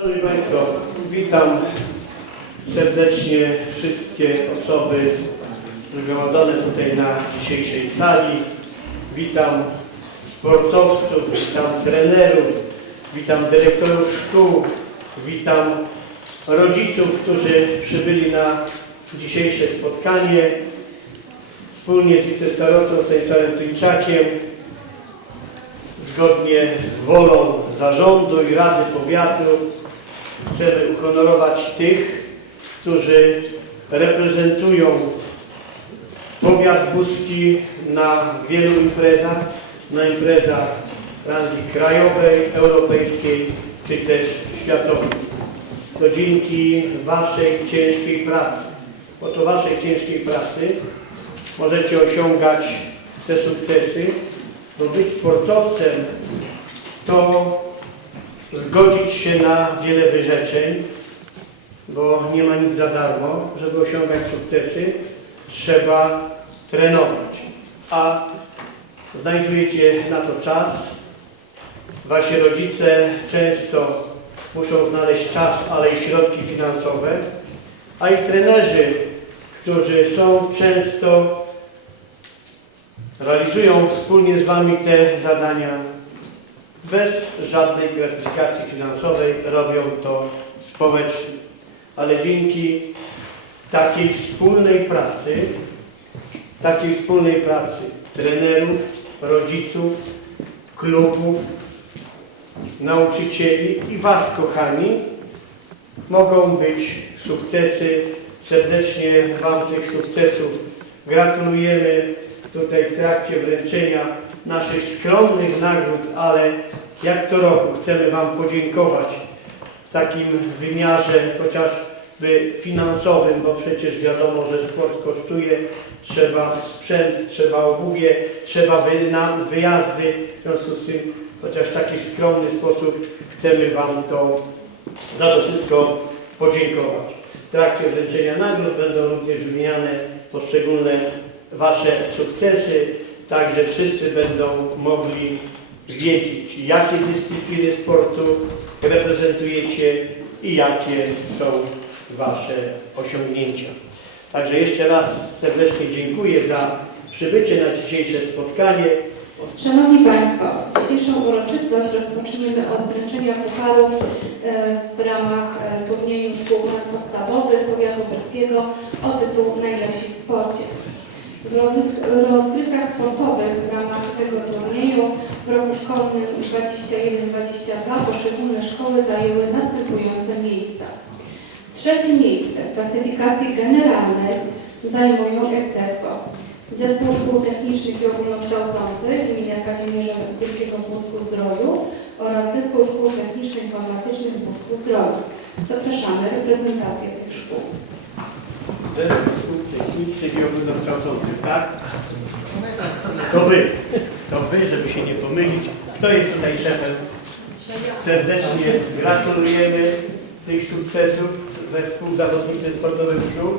Szanowni Państwo, witam serdecznie wszystkie osoby zgromadzone tutaj na dzisiejszej sali. Witam sportowców, witam trenerów, witam dyrektorów szkół, witam rodziców, którzy przybyli na dzisiejsze spotkanie. Wspólnie z wicestarostą Stanisławem Klinczakiem zgodnie z wolą zarządu i Rady Powiatu chcemy uhonorować tych, którzy reprezentują powiat buski na wielu imprezach, na imprezach rangi krajowej, europejskiej czy też światowej. To dzięki Waszej ciężkiej pracy. Oto Waszej ciężkiej pracy możecie osiągać te sukcesy, bo być sportowcem to zgodzić się na wiele wyrzeczeń, bo nie ma nic za darmo. Żeby osiągać sukcesy, trzeba trenować. A znajdujecie na to czas. Wasi rodzice często muszą znaleźć czas, ale i środki finansowe, a i trenerzy, którzy są często realizują wspólnie z Wami te zadania bez żadnej gratyfikacji finansowej, robią to społecznie. Ale dzięki takiej wspólnej pracy, takiej wspólnej pracy trenerów, rodziców, klubów, nauczycieli i Was, kochani, mogą być sukcesy. Serdecznie Wam tych sukcesów gratulujemy tutaj w trakcie wręczenia naszych skromnych nagród, ale jak co roku chcemy Wam podziękować w takim wymiarze chociażby finansowym, bo przecież wiadomo, że sport kosztuje, trzeba sprzęt, trzeba obuwie, trzeba wy, na, wyjazdy, w związku z tym chociaż w taki skromny sposób chcemy Wam to za to wszystko podziękować. W trakcie wręczenia nagród będą również wymieniane poszczególne Wasze sukcesy, tak że wszyscy będą mogli wiedzieć, jakie dyscypliny sportu reprezentujecie i jakie są Wasze osiągnięcia. Także jeszcze raz serdecznie dziękuję za przybycie na dzisiejsze spotkanie. Szanowni Państwo, dzisiejszą uroczystość rozpoczniemy od wręczenia pucharów e, w ramach e, turnieju szkół podstawowych powiatu polskiego o tytuł Najlepsi w sporcie. W rozgrywkach sportowych w ramach tego turnieju w roku szkolnym 21-22 poszczególne szkoły zajęły następujące miejsca. Trzecie miejsce w klasyfikacji generalnej zajmują Execo. Zespół Szkół Technicznych i Ogólnokształcących imienia Kazimierza Wielkiego w Busku Zdroju oraz Zespół Szkół Technicznych i Informatycznych w Zdroju. Zapraszamy reprezentację tych szkół. Zespół Technicznych i Ogólnokształcących, tak? To Wy, to Wy, żeby się nie pomylić. Kto jest tutaj szefem? Serdecznie gratulujemy tych sukcesów we współzawodnicy sportowych szkół.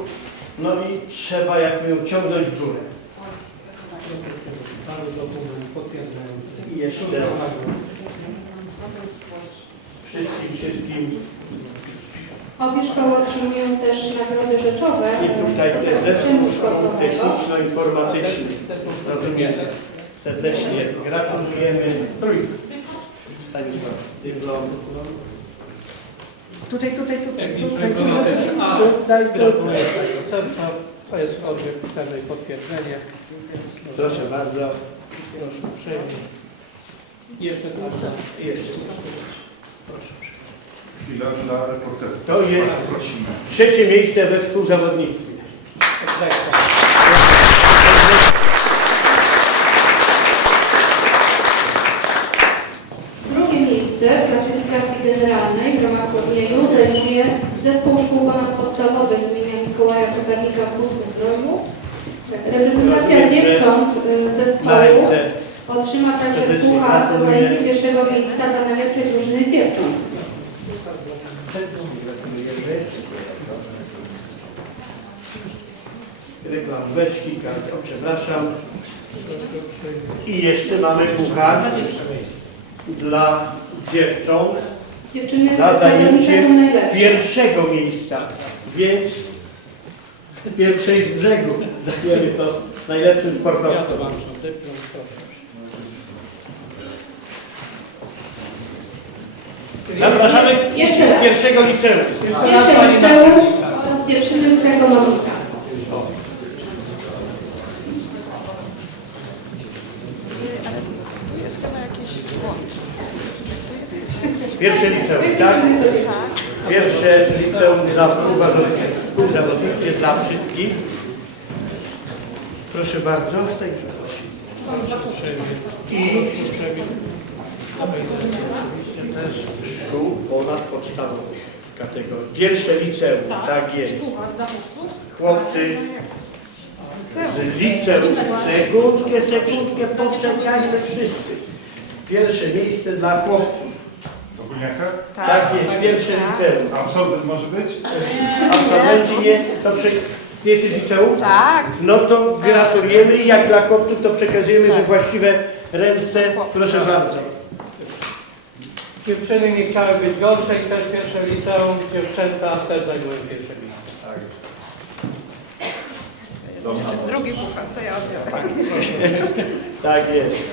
No i trzeba jak mówią ciągnąć w górę. I jeszcze wszystkim, wszystkim. Obie szkoły otrzymują też nagrody rzeczowe. I tutaj jest zespół szkół sportowego. techniczno-informatyczny. Też Rozumiemy. Serdecznie gratulujemy. Stanisław Dyblom. Tutaj, tutaj, tutaj, tutaj, tutaj, serca. To jest w formie pisanej potwierdzenie. Proszę bardzo. Proszę uprzejmie. Jeszcze tak. I Jeszcze proszę. Chwila dla reporterów. To jest trzecie miejsce we współzawodnictwie. Drugie miejsce w klasyfikacji generalnej w ramach turnieju zajmuje Zespół Szkół Ponadpodstawowych imienia Mikołaja Kopernika w Busku Zdroju. Reprezentacja dziewcząt y, zespołu otrzyma także puchar zajęcie pierwszego miejsca dla najlepszej drużyny dziewcząt. Karty, o przepraszam. I jeszcze mamy puchar dla dziewcząt Dziewczyny za zajęcie pierwszego miejsca, więc pierwszej z brzegu dajemy to najlepszym Ja sportowcom. zobaczę dyplom, proszę. Zapraszamy Jeszcze raz. pierwszego liceum. Jeszcze liceum oraz dziewczyny z ekonomika. Tu jest chyba jakiś błąd. Pierwsze liceum, tak? Pierwsze liceum dla współzawodnictwa- współzawodnictwie dla wszystkich. Proszę bardzo. I szkół ponadpodstawowych w kategorii. Pierwsze liceum, tak jest. Chłopcy z liceum. Sekundkę, sekundkę, poczekajcie wszyscy. Pierwsze miejsce dla chłopców. Ogólniaka? Tak jest, pierwsze liceum. A absolwent może być? Absolwenci nie, to prze... Ty jesteś liceum? Tak. No to gratulujemy i jak dla chłopców to przekazujemy we właściwe ręce. Proszę bardzo. Dziewczyny nie chciały być gorsze i też pierwsze liceum, dziewczęta też zajmują pierwsze miejsce. Drugi puchar, to ja odbiorę. Tak jest.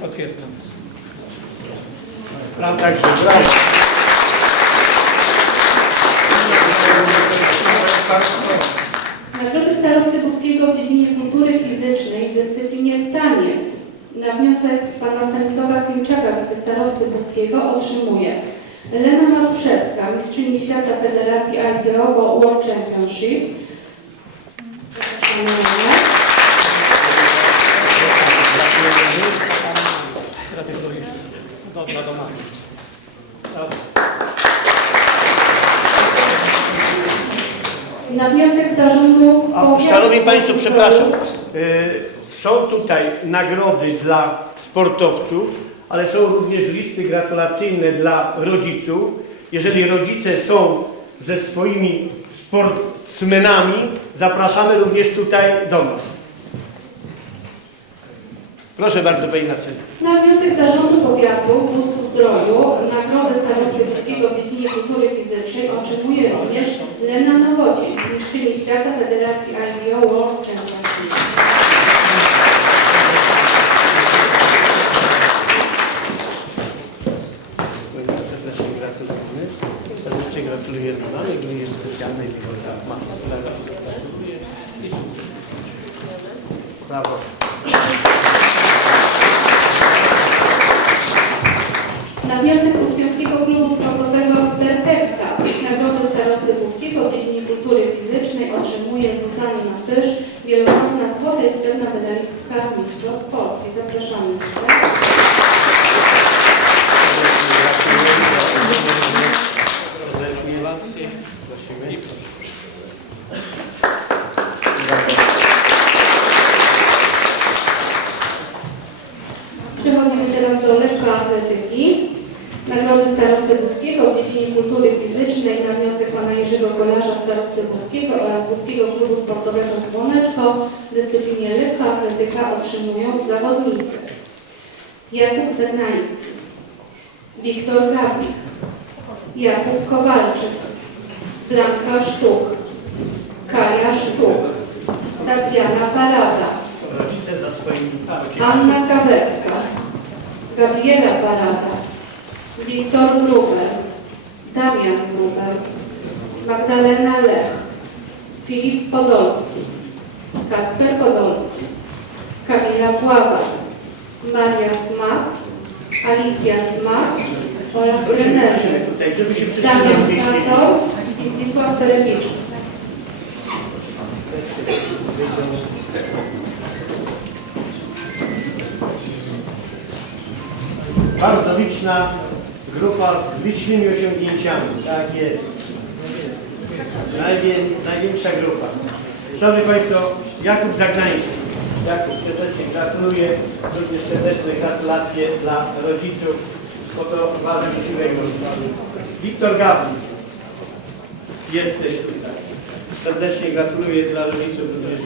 Potwierdzam. Także brawo. Nagrody Starosty Boskiego w dziedzinie kultury fizycznej w dyscyplinie taniec na wniosek pana Stanisława Klimczaka, wicestarosty Boskiego, otrzymuje Elena Maruszewska, mistrzyni świata Federacji IDO World Championship. Do. Na wniosek zarządu A, Szanowni Państwo, przepraszam. Są tutaj nagrody dla sportowców, ale są również listy gratulacyjne dla rodziców. Jeżeli rodzice są ze swoimi sportsmenami, zapraszamy również tutaj do nas. Proszę bardzo, Pani Naczelnik. Na wniosek zarządu powiatu w Busku Zdroju nagrodę starosty w dziedzinie kultury fizycznej otrzymuje również Lena Nowodziej, mistrzyni świata Federacji IBO World Championship. Serdecznie gratulujemy. Serdecznie gratulujemy. Mamy również specjalne listy. Tak, mamy. Dla rodziców. Brawo. Na wniosek Uczniowskiego Klubu Sportowego Perfekta nagrodę starosty Boskiego w dziedzinie kultury fizycznej otrzymuje Zuzanna Napysz, wielokrotna złota i srebrna medalistka mistrzostw Polski. Zapraszamy. Serdecznie Gratulacje. prosimy. I proszę. Przechodzimy teraz do lekkoatletyki. Nagrody Starosty Boskiego w dziedzinie kultury fizycznej na wniosek pana Jerzego Kolarza, Starosty Boskiego oraz Boskiego Klubu Sportowego Słoneczko w dyscyplinie lekkoatletyka otrzymują zawodnicy. Jakub Zegnański, Wiktor Gawlik, Jakub Kowalczyk, Blanka Sztuk, Kaja Sztuk, Tatiana Parada, Anna Kawecka, Gabriela Barata, Wiktor Wróbel, Damian Wróbel, Magdalena Lech, Filip Podolski, Kacper Podolski, Kamila Pława, Maria Smak, Alicja Smak oraz trenerzy Damian. Sator i Zdzisław Terebiczuk. Bardzo liczna grupa z licznymi osiągnięciami. Tak jest. Najwię, największa grupa. Szanowni Państwo, Jakub Zagnański. Jakub, serdecznie gratuluję. Również serdeczne gratulacje dla rodziców. Bo to ważny wysiłek. Wiktor Gawlik. Jesteś tutaj. Serdecznie gratuluję dla rodziców również.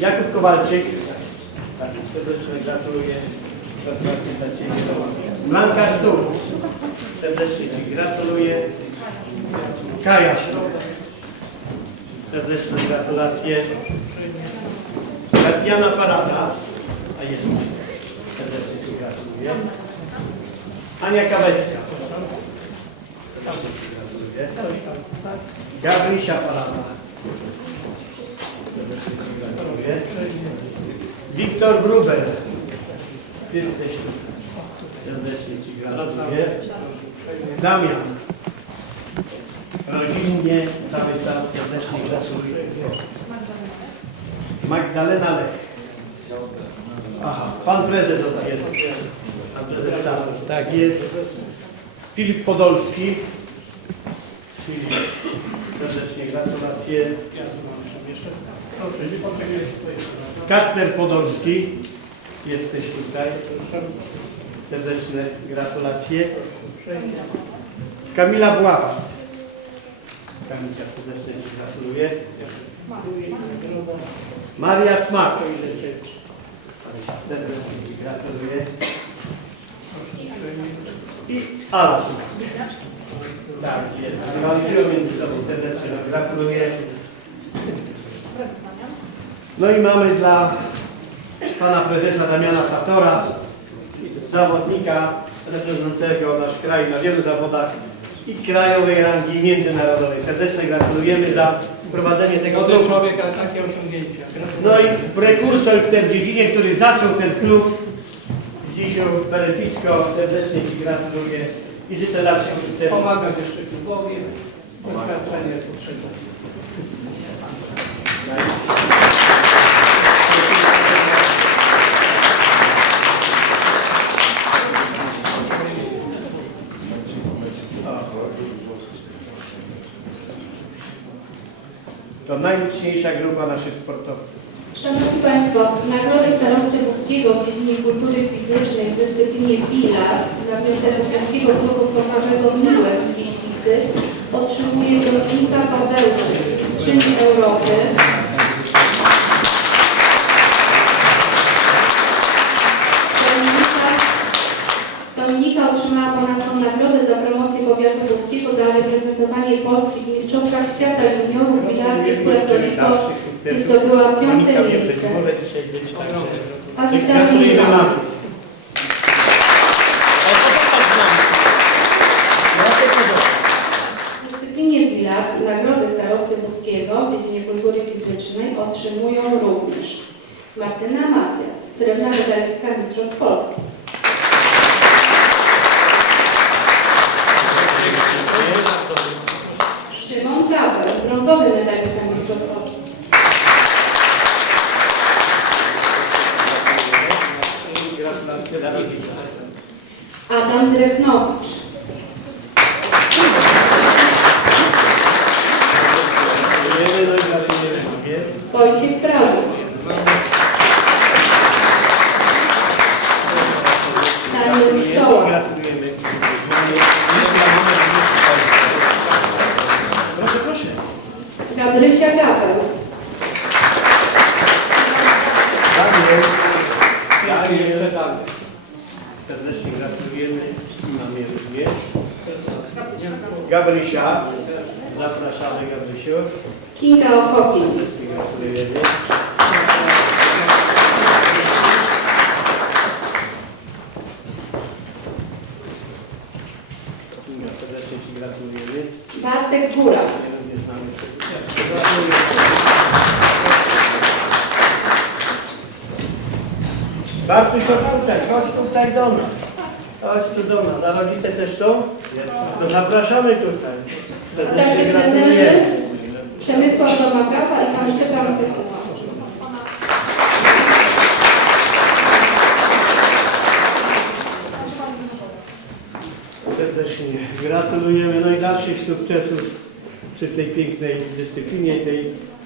Jakub Kowalczyk. Tak, serdecznie gratuluję. Gratulacje dla Ciebie. Blanka Sztuk. Serdecznie Ci gratuluję. Kaja Sztuk. Serdeczne gratulacje. Tatiana Parada. A jest. Serdecznie Ci gratuluję. Ania Kawecka. Gratuluję. Gabrysia gratuluję. Wiktor Gruber. Jesteś. Serdecznie Ci gratuluję. Damian. Rodzinnie cały czas serdecznie gratuluję. Magdalena Lech. Aha, pan prezes odbiera. Pan prezes stanu. Tak jest. Filip Podolski. Filip, serdecznie gratulacje. Kacper Podolski. Jesteś tutaj. Serdeczne gratulacje. Kamila Bława. Kamilka, serdecznie Ci gratuluję. Maria Smak. Serdecznie Ci gratuluję. I Ala Smak. Tak, jest. Walczyło między sobą. Serdecznie gratuluję. No i mamy dla pana prezesa Damiana Satora, zawodnika reprezentującego nasz kraj na wielu zawodach i krajowej rangi i międzynarodowej. Serdecznie gratulujemy za prowadzenie tego klubu. człowiek, ale takie osiągnięcia. No i prekursor w tej dziedzinie, który zaczął ten klub, Dzisiu Bereficko, serdecznie Ci gratuluję i życzę dalszych sukcesów. Pomagam jeszcze klubowi. Doświadczenie jest potrzebne. To najliczniejsza grupa naszych sportowców. Szanowni Państwo, Nagrody Starosty Boskiego w dziedzinie kultury fizycznej w dyscyplinie Pilar na wniosek Polskiego Klubu Sportowego Miłek w Wiślicy otrzymuje Dominika Pawełczyk, mistrzyni Europy. Dominika, Dominika otrzymała ponadto nagrodę za promocję powiatu boskiego za reprezentowanie Polski w Mistrzostwach Świata Juniorów w bilardzie w Puerto Rico, gdzie zdobyła piąte miejsce. A witamy Gratulujemy Iwan. mamy. W dyscyplinie bilard nagrody starosty boskiego w dziedzinie kultury fizycznej otrzymują również Martyna Matias, srebrna medalistka Mistrzostw Polski. Szymon Gaber, brązowy medalistka Mistrzostw Polski. I Gratulacje dla rodziców. Adam Drewnowicz. Gratulujemy, no i gratulujemy sobie. Wojciech Prażuk. Daniel Pszczoła. Gratulujemy. Proszę, proszę. Gabrysia Gabeł. Daniel. Pięknie jeszcze dalej. Serdecznie gratulujemy i mamy również. Gabrysia. Zapraszamy Gabrysiu. Kinga Okokin. Serdecznie gratulujemy. Kinga, Serdecznie Ci gratulujemy. Bartek Góra. Również mamy serdecznie gratulujemy. Bartuś, chodź tutaj, chodź tutaj do nas. Chodź tu do nas. A rodzice też są? To zapraszamy tutaj. Serdecznie Także trenerzy. Przemysław Domagawa i pan Szczepan Sykuła. Serdecznie gratulujemy. No i dalszych sukcesów przy tej pięknej dyscyplinie, tej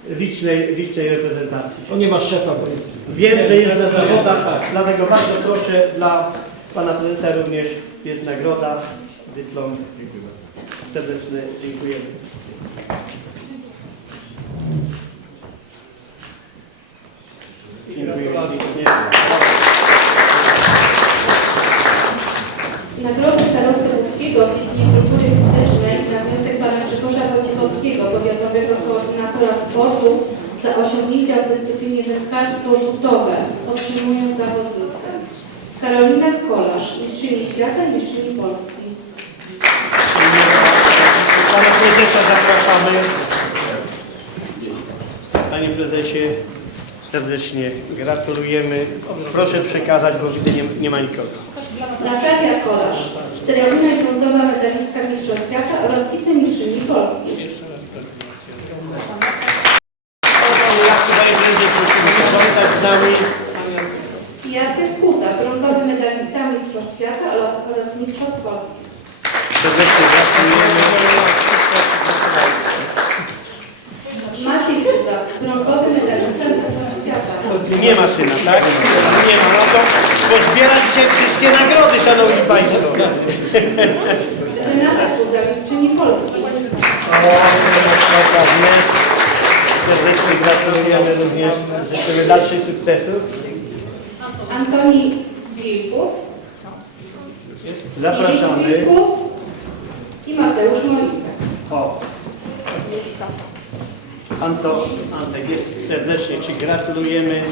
licznej, licznej reprezentacji. Ponieważ szefa policji. Wiem, że jest na zawodach, dlatego bardzo proszę dla pana prezesa również jest nagroda, dyplom serdeczne dziękujemy. Dziękuję. Nagrodę starosty Polskiego w dziedzinie kultury fizycznej na wniosek pana Grzegorza Wojciechowskiego, powiatowego koordynatora sportu za osiągnięcia w dyscyplinie wędkarstwo-rzutowe otrzymują zawodnice Karolina Kolarz, mistrzyni świata i mistrzyni Polski. Pana prezesa zapraszamy. Panie prezesie, serdecznie gratulujemy. Proszę przekazać, bo widzę, nie, nie ma nikogo. Natalia Kolarz, srebrna i brązowa medalistka Mistrzostw Świata oraz wicemistrzyni Polski. Najprędzej prosimy powitać z nami. Jacek Kuza, brązowy medalista Mistrzostw Świata oraz, oraz Mistrzostw Polski. Tak? Nie ma. No to pozbierać dzisiaj wszystkie nagrody, szanowni państwo. Mistrzyni Polski. O, tak jest. Serdecznie gratulujemy również. Życzymy dalszych sukcesów. Antoni Wilkus. Zapraszamy. Wilkus i Mateusz Molisek. O. Anto, Antek jest serdecznie Ci gratulujemy.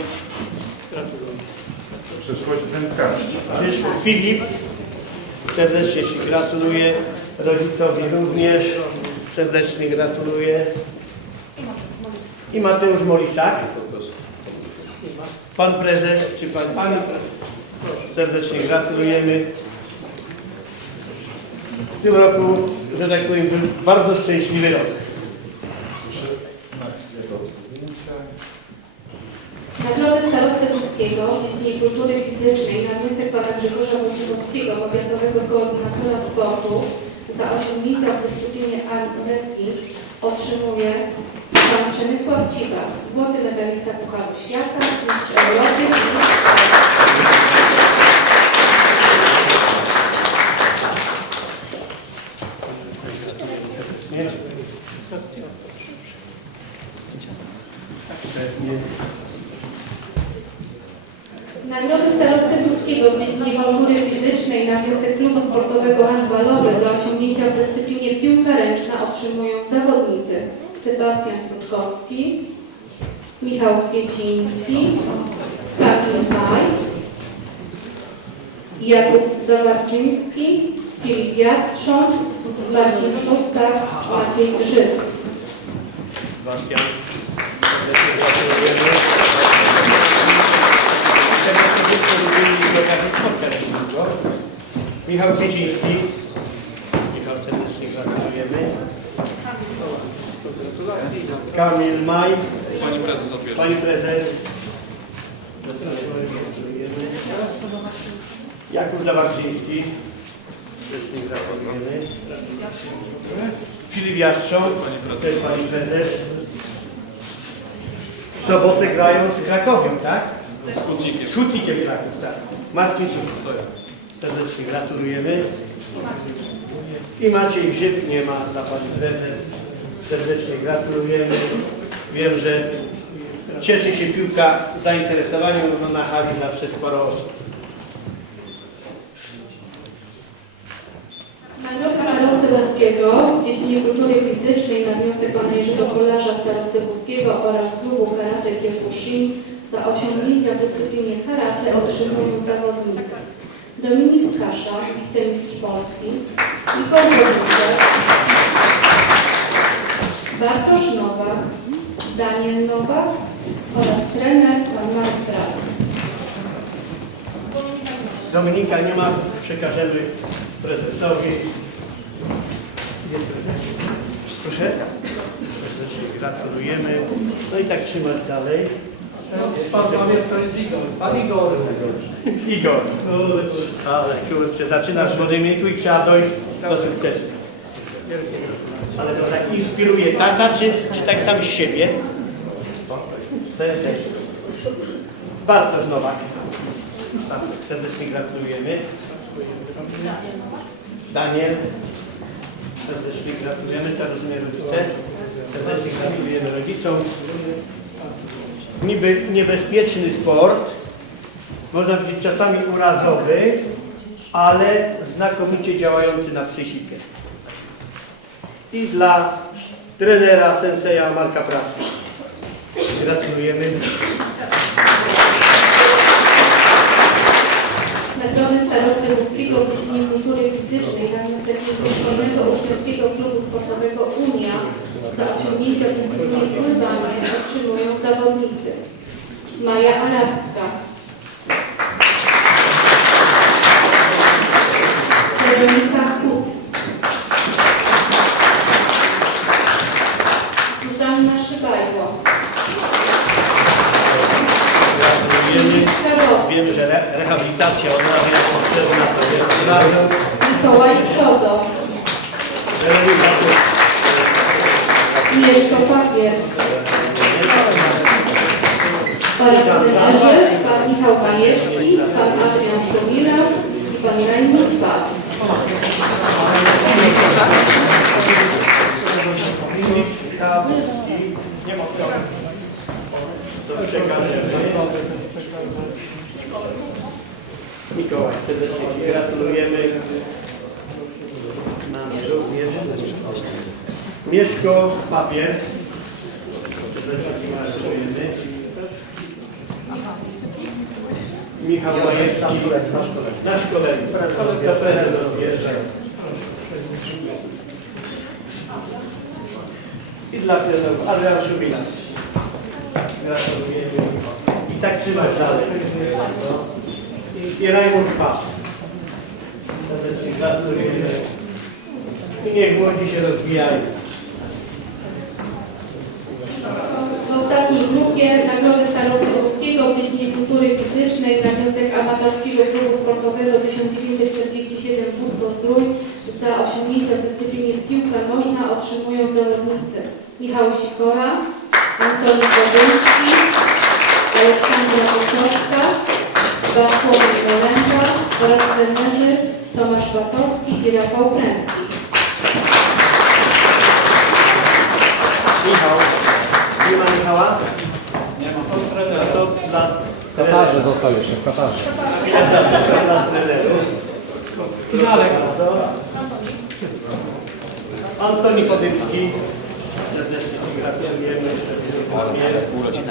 Przyszłość wędkarstwa. Przyszły Filip, serdecznie Ci gratuluję. Rodzicowi również serdecznie gratuluję. I Mateusz Molisak. Pan prezes, czy pan? Pani prezes. Serdecznie gratulujemy. W tym roku, że tak powiem, był bardzo szczęśliwy rok. Nagrodę Starosty Ruskiego w dziedzinie kultury fizycznej na wniosek pana Grzegorza Wojciechowskiego, powiatowego koordynatora sportu za osiągnięcia w dyscyplinie arm wrestling otrzymuje pan Przemysław Ciba, złoty medalista Pucharu Świata, mistrz Europy. i Polski. Nie? Pewnie. Nagrody Starosty Ruskiego w dziedzinie kultury fizycznej na wniosek klubu sportowego handbalowe za osiągnięcia w dyscyplinie piłka ręczna otrzymują zawodnicy Sebastian Krutkowski, Michał Kwieciński, Kamil Maj, Jakub Zawarczyński, Filip Jastrząb, Marcin Szostak, Maciej Grzyb. Sebastian, serdecznie gratulujemy. Serdecznie spotkać się długo. Michał Kwieciński. Michał, serdecznie gratulujemy. Kamil Maj. Pani prezes odbierze. Pani prezes. Gratulujemy. Jakub Zawarczyński. Serdecznie gratulujemy. Filip Jastrząb. Też Pani prezes. W sobotę grają z Krakowią, tak? Skutnikiem. Z Hutnikiem Kraków, tak. Marcin Szustak. Serdecznie gratulujemy. I Maciej Grzyb nie ma dla Pani Prezes. Serdecznie gratulujemy. Wiem, że cieszy się piłka zainteresowaniem, no na hali zawsze sporo osób. Nagroda Starosty Łaskiego w dziedzinie kultury fizycznej na wniosek pana Jerzego Kolarza Starosty Łuskiego oraz klubu Karate Kyokushin za osiągnięcia w dyscyplinie karate otrzymują zawodnicy Dominik Kasza, wicemistrz Polski, Igor Boguszek, Bartosz Nowak, Daniel Nowak oraz trener pan Mark Bras. Dominika nie ma, przekażemy prezesowi. Proszę. Serdecznie gratulujemy. No i tak trzymać dalej. Pan to jest Igor. Igor. Ale kurczę, zaczynasz w młodym wieku i trzeba dojść do sukcesu. Ale to tak inspiruje tata, czy, czy tak sam z siebie? Sensej. Bartosz Nowak. Serdecznie gratulujemy. Daniel. Serdecznie gratulujemy. To rozumiem rodzice. Serdecznie gratulujemy rodzicom. Niby niebezpieczny sport, można powiedzieć czasami urazowy, ale znakomicie działający na psychikę. I dla trenera senseja Marka Praska. Gratulujemy. Nagrody Starosty Łódzkiego w dziedzinie kultury fizycznej na wniosek Zjednoczonego Uczniowskiego Klubu Sportowego Unia za osiągnięcia w dyscyplinie pływanie otrzymują zawodnicy Maja Arabska, Weronika Kuc, Zuzanna Szybajło, Gratulujemy. Filip Krawowski, Wiem, że re rehabilitacja odnawia jest potrzebna. Mikołaj Przodo, Weronika Kuc. Mieszko Papier, oraz trenerzy pan Michał Majewski, pan Adrian Szumira i pan Rajmund Skarbowski. To przekażemy. Mikołaj, serdecznie Ci gratulujemy. Mamy również. Mieszko Papier. Michał Majewski. Nasz kolega. Nasz kolega. Prezes jest. I dla prezesów Adrian Szubilas. I tak trzymać dalej. I Rajmund gratulujemy. I niech młodzi się rozwijają. W grupie Nagrody Starosty Łódzkiego w dziedzinie kultury fizycznej na wniosek Amatorskiego Klubu Sportowego 1947 Pusto-Zdrój za osiągnięcia w dyscyplinie piłka nożna otrzymują zawodnicy Michał Sikora, Antoni Boguński, Aleksandra Wojciowska, Bartłomiej Golęba oraz trenerzy Tomasz Batowski i Rafał Prędki. Michał. Nie ma Michała? Nie ma No trenera. to dla W Katarze został jeszcze, w Katarze. Dla trenerów. Finale. Bardzo. Antoni Podymski. Serdecznie Ci gratulujemy. Jeszcze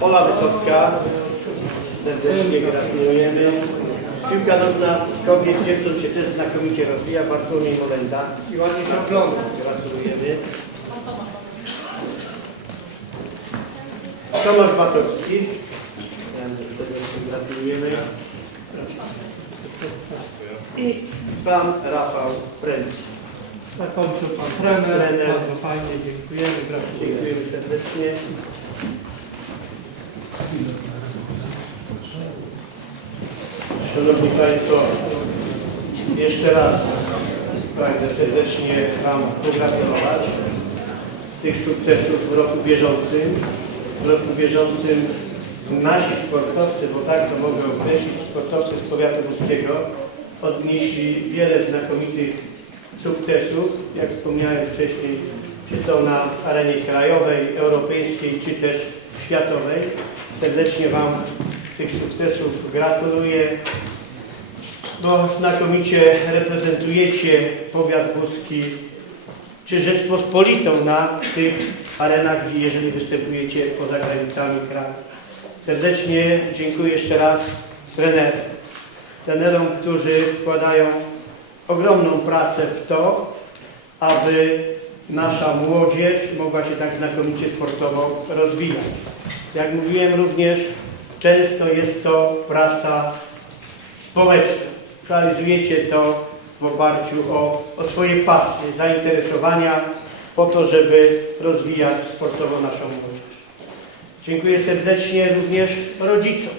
Ola Wysocka. Serdecznie gratulujemy. Piłka nożna kobiet dziewcząt się też znakomicie rozwija. Bartłomiej Molenda. I ładnie się ogląda. Gratulujemy. Tomasz Batowski. Serdecznie gratulujemy. I pan Rafał Prędki. Zakończył pan trener. Trener. Bardzo fajnie, dziękujemy. Gratulujemy. Dziękujemy serdecznie. Szanowni Państwo, jeszcze raz pragnę serdecznie Wam pogratulować tych sukcesów w roku bieżącym. W roku bieżącym nasi sportowcy, bo tak to mogę określić, sportowcy z powiatu ludzkiego odnieśli wiele znakomitych sukcesów, jak wspomniałem wcześniej, czy to na arenie krajowej, europejskiej, czy też światowej. Serdecznie Wam tych sukcesów gratuluję, bo znakomicie reprezentujecie powiat buski, czy Rzeczpospolitą na tych arenach, jeżeli występujecie poza granicami kraju. Serdecznie dziękuję jeszcze raz trenerom. Trenerom, którzy wkładają ogromną pracę w to, aby nasza młodzież mogła się tak znakomicie sportowo rozwijać. Jak mówiłem również, często jest to praca społeczna. Realizujecie to w oparciu o, o swoje pasje, zainteresowania po to, żeby rozwijać sportowo naszą młodzież. Dziękuję serdecznie również rodzicom.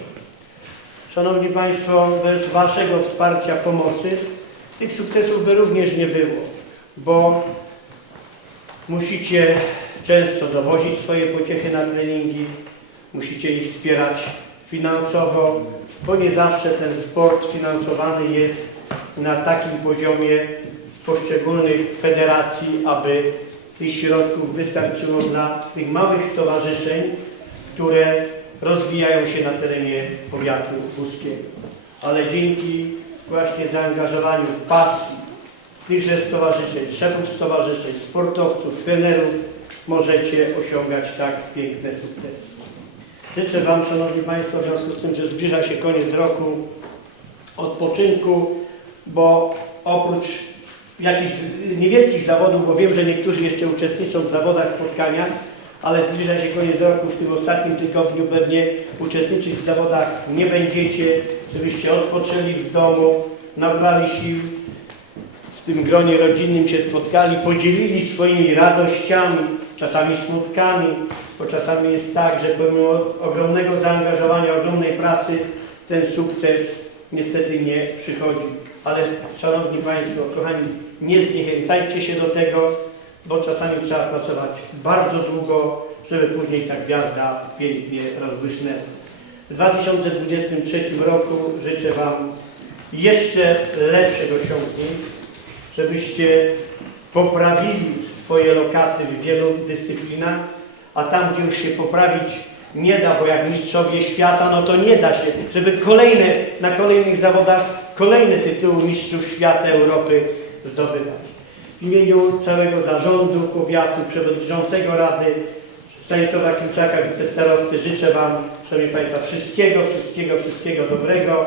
Szanowni Państwo, bez Waszego wsparcia, pomocy tych sukcesów by również nie było, bo musicie często dowozić swoje pociechy na treningi, musicie ich wspierać finansowo, bo nie zawsze ten sport finansowany jest na takim poziomie z poszczególnych federacji, aby tych środków wystarczyło dla tych małych stowarzyszeń, które rozwijają się na terenie powiatu buskiego. Ale dzięki właśnie zaangażowaniu, pasji tychże stowarzyszeń, szefów stowarzyszeń, sportowców, trenerów możecie osiągać tak piękne sukcesy. Życzę Wam, Szanowni Państwo, w związku z tym, że zbliża się koniec roku, odpoczynku, bo oprócz jakichś niewielkich zawodów, bo wiem, że niektórzy jeszcze uczestniczą w zawodach, spotkaniach, ale zbliża się koniec roku, w tym ostatnim tygodniu pewnie uczestniczyć w zawodach nie będziecie, żebyście odpoczęli w domu, nabrali sił, w tym gronie rodzinnym się spotkali, podzielili swoimi radościami, czasami smutkami, bo czasami jest tak, że pomimo ogromnego zaangażowania, ogromnej pracy ten sukces niestety nie przychodzi. Ale Szanowni Państwo, kochani, nie zniechęcajcie się do tego, bo czasami trzeba pracować bardzo długo, żeby później ta gwiazda pięknie rozbłysnęła. W 2023 roku życzę Wam jeszcze lepszych osiągnięć, żebyście poprawili swoje lokaty w wielu dyscyplinach, a tam, gdzie już się poprawić nie da, bo jak mistrzowie świata, no to nie da się, żeby kolejne, na kolejnych zawodach kolejne tytuły mistrzów świata, Europy zdobywać. W imieniu całego zarządu powiatu, przewodniczącego Rady, Stanisława Kimczaka, wicestarosty, życzę Wam, Szanowni Państwa, wszystkiego, wszystkiego, wszystkiego dobrego.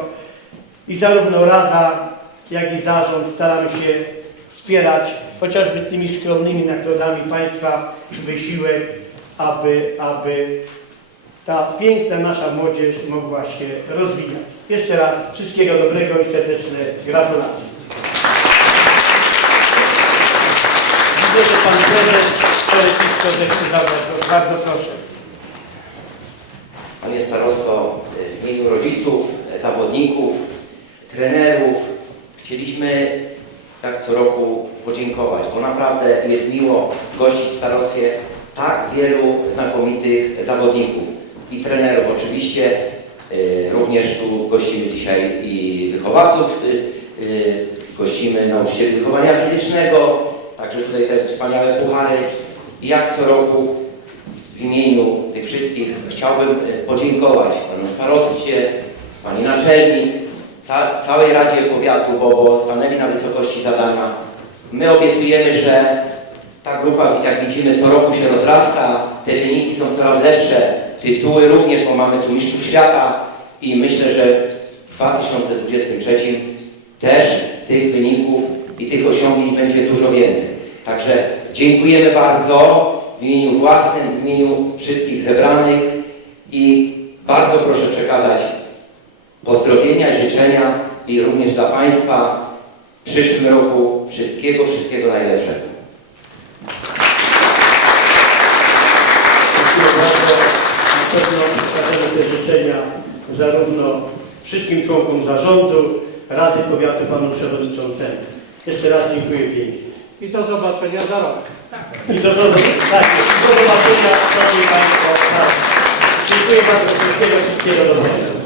I zarówno Rada, jak i zarząd staramy się wspierać chociażby tymi skromnymi nagrodami Państwa wysiłek, aby, aby ta piękna nasza młodzież mogła się rozwijać. Jeszcze raz wszystkiego dobrego i serdeczne gratulacje. Widzę, że Pan Prezes zabrać. Bardzo proszę. Panie Starosto, w imieniu rodziców, zawodników, trenerów chcieliśmy tak co roku podziękować, bo naprawdę jest miło gościć w starostwie tak wielu znakomitych zawodników i trenerów. Oczywiście y, również tu gościmy dzisiaj i wychowawców, y, y, gościmy nauczycieli wychowania fizycznego, także tutaj te wspaniałe puchary. I jak co roku w imieniu tych wszystkich chciałbym e, podziękować panu staroście, pani naczelnik, ca całej Radzie Powiatu, bo, bo stanęli na wysokości zadania. My obiecujemy, że ta grupa, jak widzimy, co roku się rozrasta, te wyniki są coraz lepsze, tytuły również, bo mamy tu mistrzów świata i myślę, że w 2023 też tych wyników i tych osiągnięć będzie dużo więcej. Także dziękujemy bardzo w imieniu własnym, w imieniu wszystkich zebranych i bardzo proszę przekazać pozdrowienia, życzenia i również dla Państwa w przyszłym roku wszystkiego, wszystkiego najlepszego. Dziękuję bardzo. Na pewno przekażemy te życzenia zarówno wszystkim członkom zarządu, Rady Powiatu, panu przewodniczącemu. Jeszcze raz dziękuję pięknie. I do zobaczenia za rok. I do, zobaczenia. tak, do zobaczenia, szanowni państwo. Tak. Dziękuję bardzo. Wszystkiego, wszystkiego dobrego.